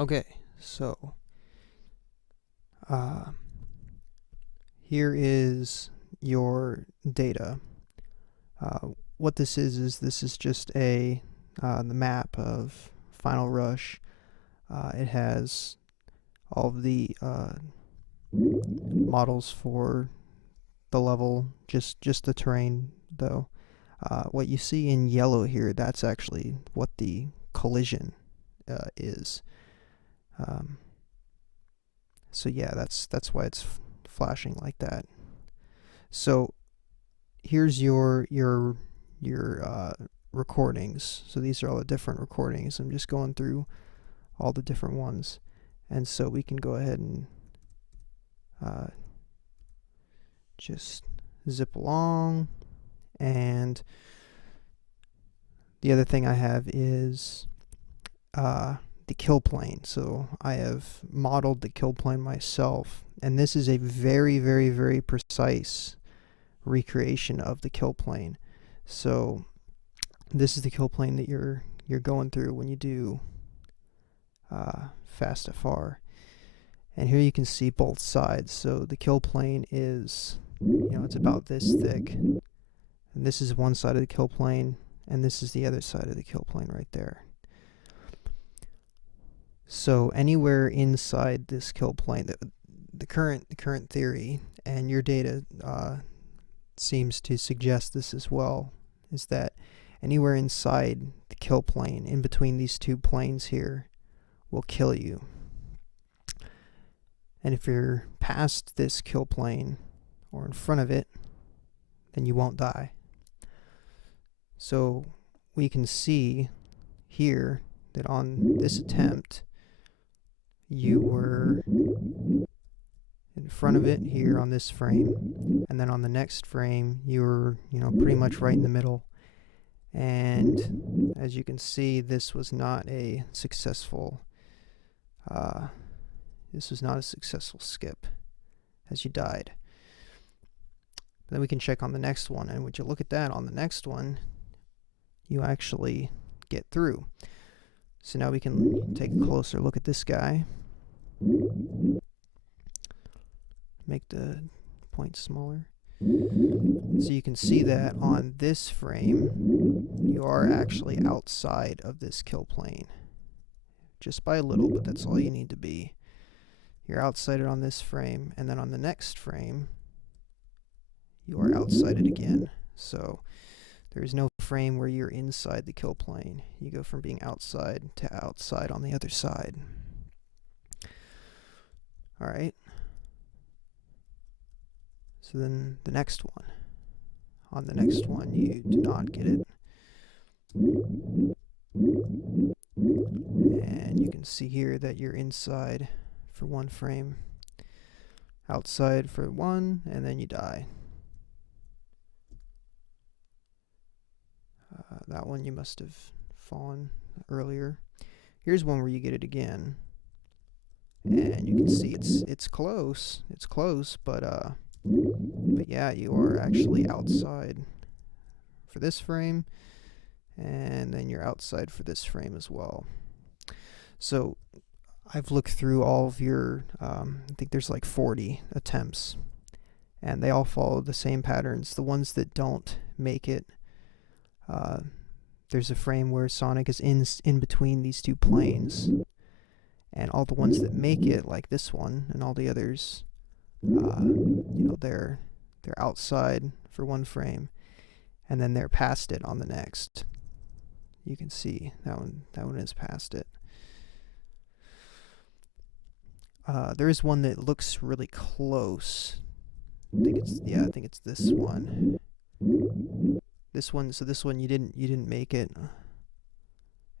Okay, so uh, here is your data. What this is this is just the map of Final Rush. It has all of the models for the level, just the terrain though. What you see in yellow here, that's actually what the collision is. Um, so yeah, that's why it's flashing like that. So here's your recordings. So these are all the different recordings. I'm just going through all the different ones, and so we can go ahead and just zip along. And the other thing I have is the kill plane. So I have modeled the kill plane myself, and this is a very, very, very precise recreation of the kill plane. So this is the kill plane that you're going through when you do FastFR. And here you can see both sides. So the kill plane is, it's about this thick. And this is one side of the kill plane, and this is the other side of the kill plane right there. So anywhere inside this kill plane, the current theory, and your data seems to suggest this as well, is that anywhere inside the kill plane, in between these two planes here, will kill you. And if you're past this kill plane or in front of it, then you won't die. So we can see here that on this attempt, you were in front of it here on this frame, and then on the next frame you were pretty much right in the middle. And as you can see, this was not a successful skip, as you died. Then we can check on the next one, and would you look at that, on the next one you actually get through. So now we can take a closer look at this guy. Make the point smaller. So you can see that on this frame, you are actually outside of this kill plane. Just by a little, but that's all you need to be. You're outside it on this frame, and then on the next frame, you are outside it again. So there is no frame where you're inside the kill plane. You go from being outside to outside on the other side. Alright. So then the next one. On the next one, you do not get it. And you can see here that you're inside for one frame, outside for one, and then you die. That one you must have fallen earlier. Here's one where you get it again, and you can see it's close. It's close, but yeah, you are actually outside for this frame, and then you're outside for this frame as well. So I've looked through all of your, I think there's like 40 attempts, and they all follow the same patterns. The ones that don't make it, there's a frame where Sonic is in between these two planes, and all the ones that make it, like this one and all the others, they're outside for one frame, and then they're past it on the next. You can see that one is past it. There is one that looks really close. I think it's this one. So this one you didn't make it.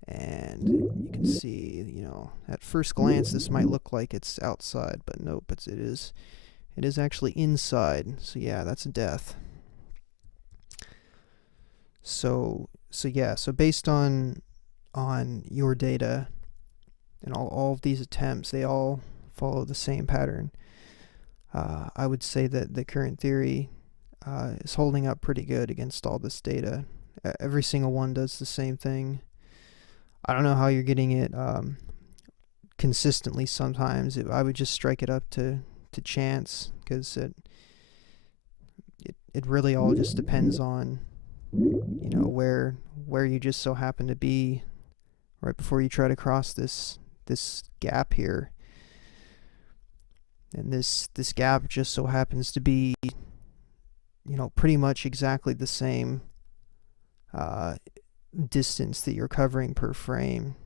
And you can see, at first glance this might look like it's outside, but nope, it is actually inside. So yeah, that's a death. So based on your data and all of these attempts, they all follow the same pattern. I would say that the current theory is holding up pretty good against all this data. Every single one does the same thing. I don't know how you're getting it consistently sometimes. I would just strike it up to chance, because it really all just depends on, you know, where you just so happen to be right before you try to cross this gap here. And this gap just so happens to be, you know, pretty much exactly the same distance that you're covering per frame.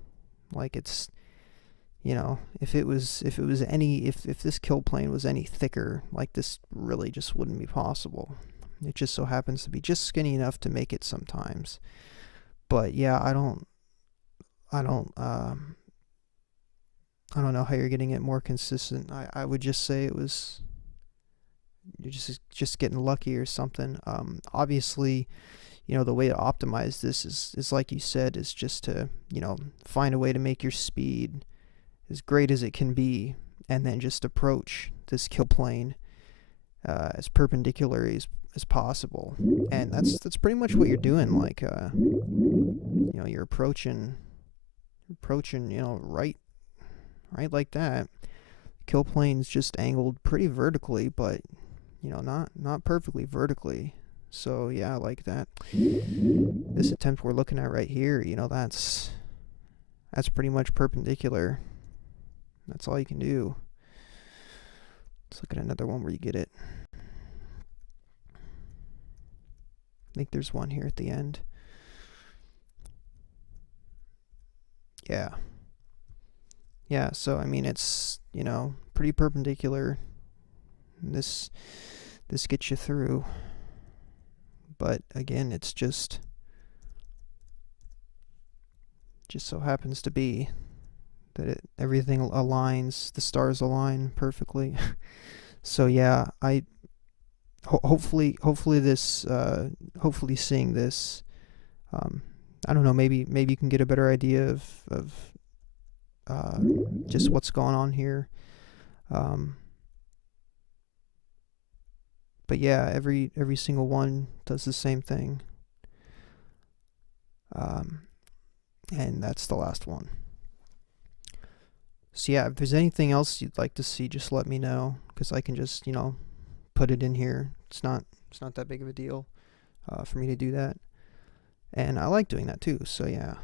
Like, it's, you know, if this kill plane was any thicker, like, this really just wouldn't be possible. It just so happens to be just skinny enough to make it sometimes. But yeah, I don't know how you're getting it more consistent. I would just say you're just getting lucky or something. Obviously, you know, the way to optimize this is like you said, is just to, you know, find a way to make your speed as great as it can be, and then just approach this kill plane as perpendicular as possible. And that's pretty much what you're doing. Like, you know, you're approaching, you know, right like that. Kill plane's just angled pretty vertically, but, you know, not perfectly vertically. So yeah, like that. This attempt we're looking at right here, you know, that's pretty much perpendicular. That's all you can do. Let's look at another one where you get it. I think there's one here at the end. Yeah. Yeah, so I mean, it's, you know, pretty perpendicular. This gets you through. But again, it's just so happens to be that everything aligns, the stars align perfectly. So yeah, hopefully seeing this, I don't know, maybe you can get a better idea of just what's going on here. But yeah, every single one does the same thing. And that's the last one. So yeah, if there's anything else you'd like to see, just let me know, because I can just, you know, put it in here. It's not that big of a deal for me to do that. And I like doing that too, so yeah.